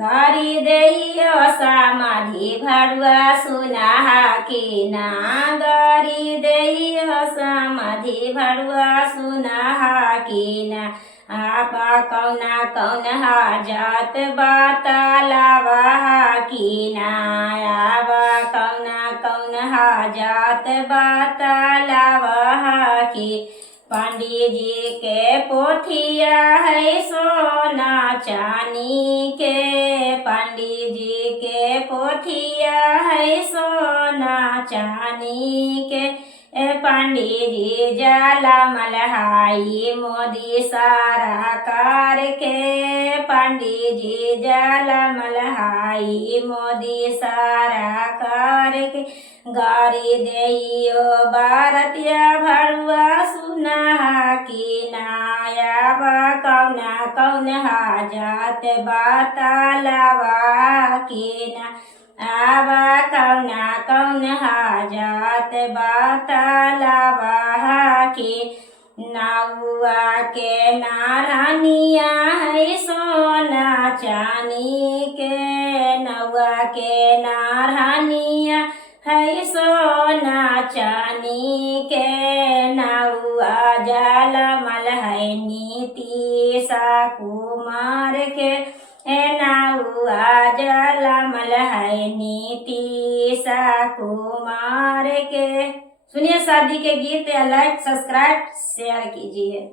गरी देइयो समाधि भरुआ सुनाहा किना गरी देइयो समाधि भरुआ सुनाहा किना आपा कौना कौनहा जात बातलावा किना आवा कौना कौनहा जात बातलावा की पंडित जी के पोथिया है सोना चानी के पंडित जी के पोथिया है सोना चानी के पंडित जी जाला मलहाई मोदी सारा कार के पंडित जी जाला मलहाई मोदी सारा कार के गारी देइयो भारतिया भरुआ सुना की नायाबा कौना कौनहा जात बातलावा की ना आवा कौना कौनहा जात बातलावा की नौआ के नारानिया है सोना चानी के नौआ के नारानिया है सोना चानी के नौआ जाला मल है नीति सा कुमार के नौआ जाला मल है नीति सा कुमार के। सुनिए शादी के गीत या लाइक सब्सक्राइब शेयर कीजिए।